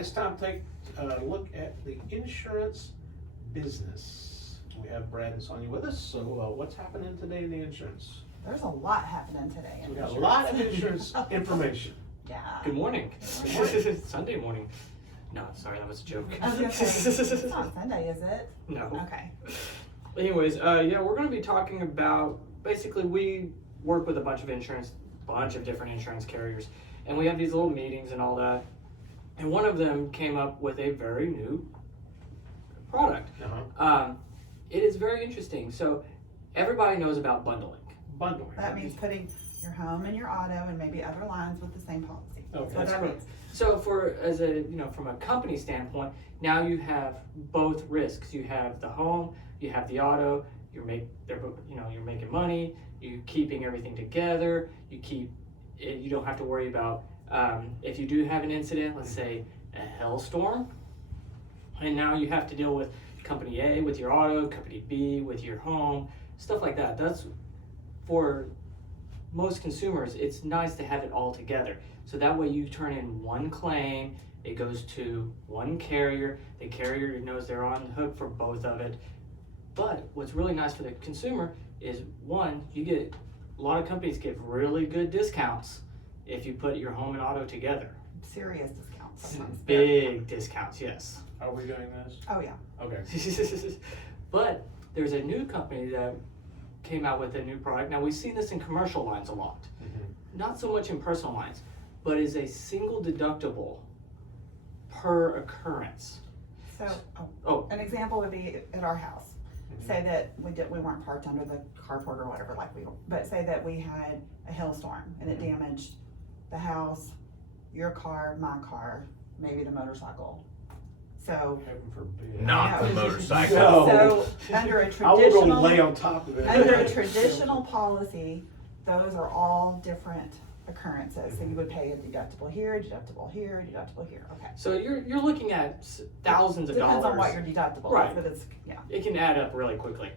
it's time to take a look at the insurance business. We have Brad and Sonia with us, so what's happening today in the insurance? There's a lot happening today. So we got a lot of insurance information. Yeah. Good morning. Good morning. Sunday morning. No, sorry, that was a joke. I was gonna say, it's not Sunday, is it? No. Okay. Anyways, yeah, we're going to be talking about, basically we work with a bunch of different insurance carriers, and we have these little meetings and all that, and one of them came up with a very new product. It is very interesting. So everybody knows about bundling. Bundling. That means putting your home and your auto and maybe other lines with the same policy. Okay. That's what that means. So from a company standpoint, now you have both risks. You have the home, you have the auto. You're making money. You're keeping everything together. You don't have to worry about if you do have an incident, let's say a hailstorm, and now you have to deal with company A with your auto, company B with your home, stuff like that. That's for most consumers. It's nice to have it all together. So that way you turn in one claim, it goes to one carrier, the carrier knows they're on the hook for both of it. But what's really nice for the consumer is, one, a lot of companies give really good discounts if you put your home and auto together. Serious discounts sometimes. Big discounts, yes. Are we doing this? Oh yeah. Okay. But there's a new company that came out with a new product. Now we've seen this in commercial lines a lot, not so much in personal lines, but is a single deductible per occurrence. So, an example would be at our house. Say that we weren't parked under the carport or whatever, but say that we had a hailstorm and it damaged the house, your car, my car, maybe the motorcycle. So, Heaven forbid. Not the motorcycle. No. so under a I will go lay traditional on top of it. under a traditional policy, those are all different occurrences. So you would pay a deductible here, deductible here, deductible here. Okay. So you're looking at thousands of Depends dollars. on what your deductible Right. is, but it's It can add up really quickly.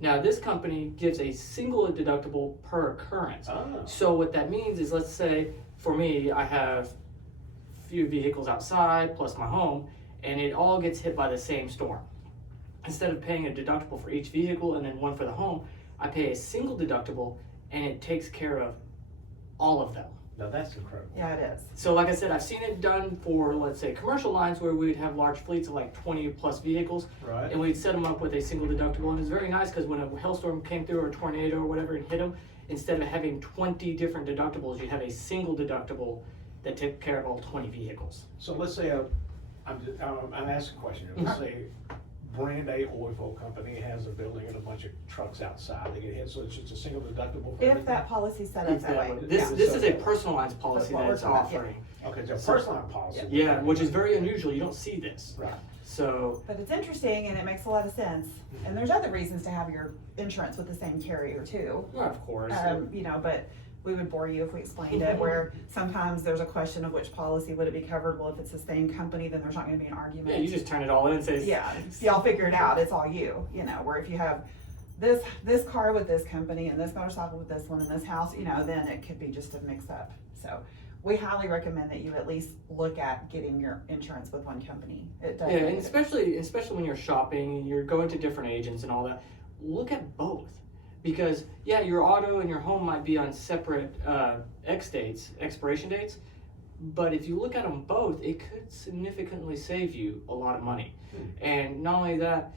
Now this company gives a single deductible per occurrence. Oh. So what that means is, let's say for me, I have a few vehicles outside plus my home, and it all gets hit by the same storm. Instead of paying a deductible for each vehicle and then one for the home, I pay a single deductible and it takes care of all of them. Now that's incredible. Yeah, it is. So like I said, I've seen it done for, let's say, commercial lines where we'd have large fleets of like 20 plus vehicles, Right. and we'd set them up with a single deductible. And it's very nice because when a hailstorm came through or a tornado or whatever and hit them, instead of having 20 different deductibles, you'd have a single deductible that took care of all 20 vehicles. So let's say I'm asking a question here. Let's say brand A oil company has a building and a bunch of trucks outside. They get hit, so it's just a single deductible for If everything? that policy's set up that way. This Yeah. this is a personalized policy That's what that we're it's talking about, yeah. offering. Okay, it's a personal policy. Yeah, which is very unusual. You don't see this. Right. So But it's interesting and it makes a lot of sense. And there's other reasons to have your insurance with the same carrier too. well, of course. But we would bore you if we explained it, where sometimes there's a question of which policy would it be covered. Well, if it's the same company, then there's not gonna be an argument. Yeah, you just turn it all in and say, Yeah, y'all figure it out, it's all you, where if you have this car with this company and this motorcycle with this one and this house, then it could be just a mix up. So we highly recommend that you at least look at getting your insurance with one company. It does. Yeah, and especially when you're shopping and you're going to different agents and all that, look at both. Because yeah, your auto and your home might be on separate expiration dates, but if you look at them both, it could significantly save you a lot of money. And not only that,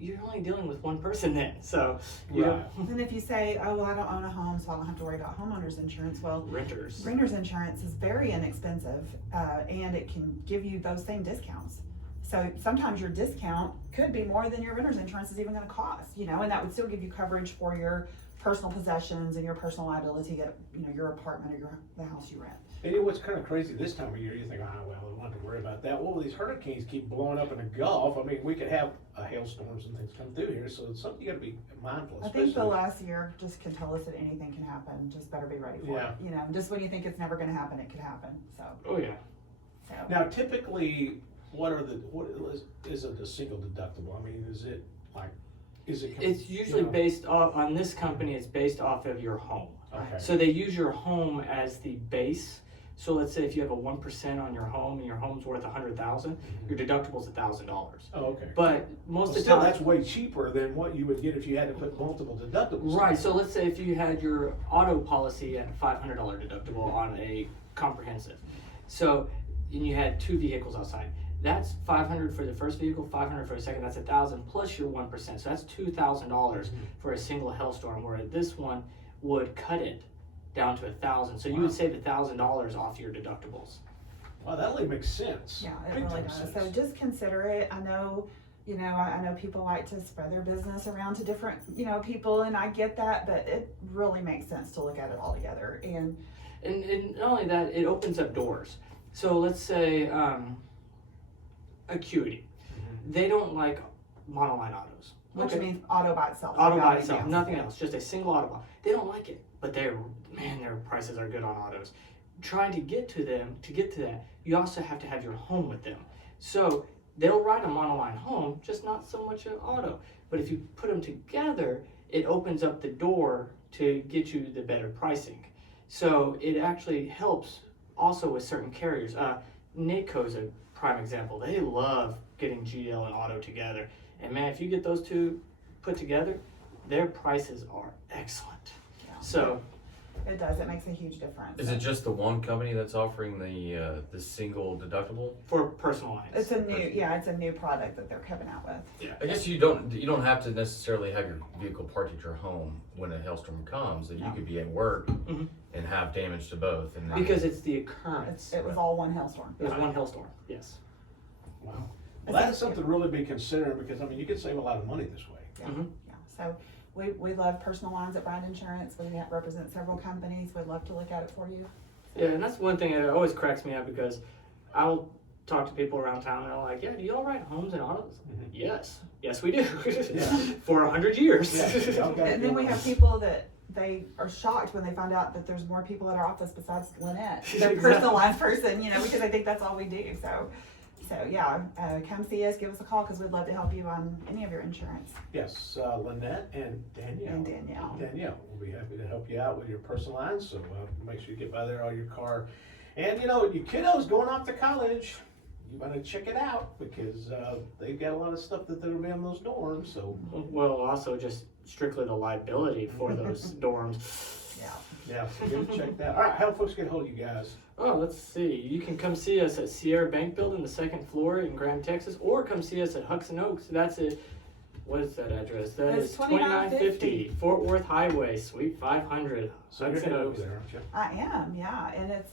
you're only dealing with one person then. So Right. And if you say, oh, well, I don't own a home, so I don't have to worry about homeowners insurance. Well, renters. renter's insurance is very inexpensive, and it can give you those same discounts. So sometimes your discount could be more than your renter's insurance is even gonna cost, and that would still give you coverage for your personal possessions and your personal liability at, your apartment or the house you rent. And you know what's kind of crazy this time of year? You think, well, I don't have to worry about that. Well, these hurricanes keep blowing up in the Gulf. I mean, we could have hailstorms and things come through here, so it's something you got to be mindful. I think the especially- last year just can tell us that anything can happen. Just better be ready for Yeah. it. Just when you think it's never gonna happen, it could happen. So. Oh yeah. Now, typically, what is it a single deductible? I mean, is it? It's usually based off, on this company, it's based off of your home. Okay. So they use your home as the base. So let's say if you have a 1% on your home and your home's worth $100,000, your deductible's $1,000. Oh, okay. But most of the Still, time, that's way cheaper than what you would get if you had to put multiple deductibles. right? So let's say if you had your auto policy at $500 deductible on a comprehensive, so and you had 2 vehicles outside, that's $500 for the first vehicle, $500 for the second. That's $1,000 plus your 1%. So that's $2,000 for a single hailstorm. Where this one would cut it down to $1,000. So you would save $1,000 off your deductibles. Wow, that really makes sense. Yeah, it Big really time does. sense. So just consider it. I know, I know people like to spread their business around to different, people, and I get that, but it really makes sense to look at it all together. And not only that, it opens up doors. So let's say Acuity. They don't like monoline autos. which means auto by itself. Auto without by itself, anything else. nothing else, just a single auto buy. They don't like it, but their prices are good on autos. Trying to get to that, you also have to have your home with them. So they'll write a monoline home, just not so much an auto. But if you put them together, it opens up the door to get you the better pricing. So it actually helps also with certain carriers. NACO's a prime example. They love getting GL and auto together. And man, if you get those two put together, their prices are excellent. Yeah. So It does. It makes a huge difference. Is it just the one company that's offering the single deductible? for personal lines. It's a new product that they're coming out with. I guess you don't have to necessarily have your vehicle parked at your home when a hailstorm comes. That you could be at work and have damage to both. And then, Because it's the occurrence. It was all one hailstorm. It was one hailstorm, yes. Wow. Well, that is something to really be considering because, you could save a lot of money this way. Yeah. So we love personal lines at Brand Insurance. We represent several companies. We'd love to look at it for you. Yeah, and that's one thing that always cracks me up because I'll talk to people around town and they're like, yeah, do y'all write homes and autos? Yes, we do. For 100 years. And then we have people that they are shocked when they find out that there's more people at our office besides Lynette, the personal lines person, because I think that's all we do. So yeah, come see us, give us a call because we'd love to help you on any of your insurance. Yes, Lynette and Danielle. Danielle will be happy to help you out with your personal lines. So make sure you get by there on your car. And your kiddos going off to college, you want to check it out because they've got a lot of stuff that that'll be on those dorms. So Well, also just strictly the liability for those dorms. yeah, so give it a check that. All right, how do folks get a hold of you guys? Oh, let's see. You can come see us at Ciera Bank building, the second floor in Graham, Texas, or come see us at Hudson Oaks. That's it. What is that address? That It's is 2950 Fort Worth Highway, Suite 500. So you're Hudson headed over Oaks. there, aren't you? I am, yeah, and it's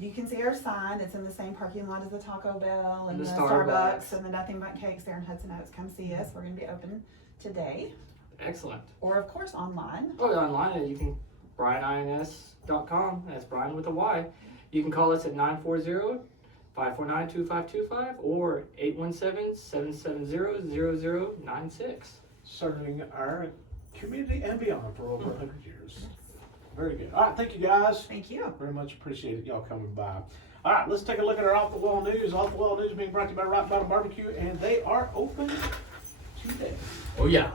you can see our sign. It's in the same parking lot as the Taco Bell and The the Starbucks. Starbucks and the Nothing But Cakes there in Hudson Oaks. Come see us. We're going to be open today, Excellent. or of course online. Oh, online you can brianins.com. That's Brian with a Y. You can call us at 940-549-2525 or 817-770-0096. Serving our community and beyond for over 100 years. Very good. All right, thank you guys. Thank you. Very much appreciate y'all coming by. All right, let's take a look at our Off the Wall News. Off the Wall News being brought to you by Rock Bottom Barbecue, and they are open today. oh yeah,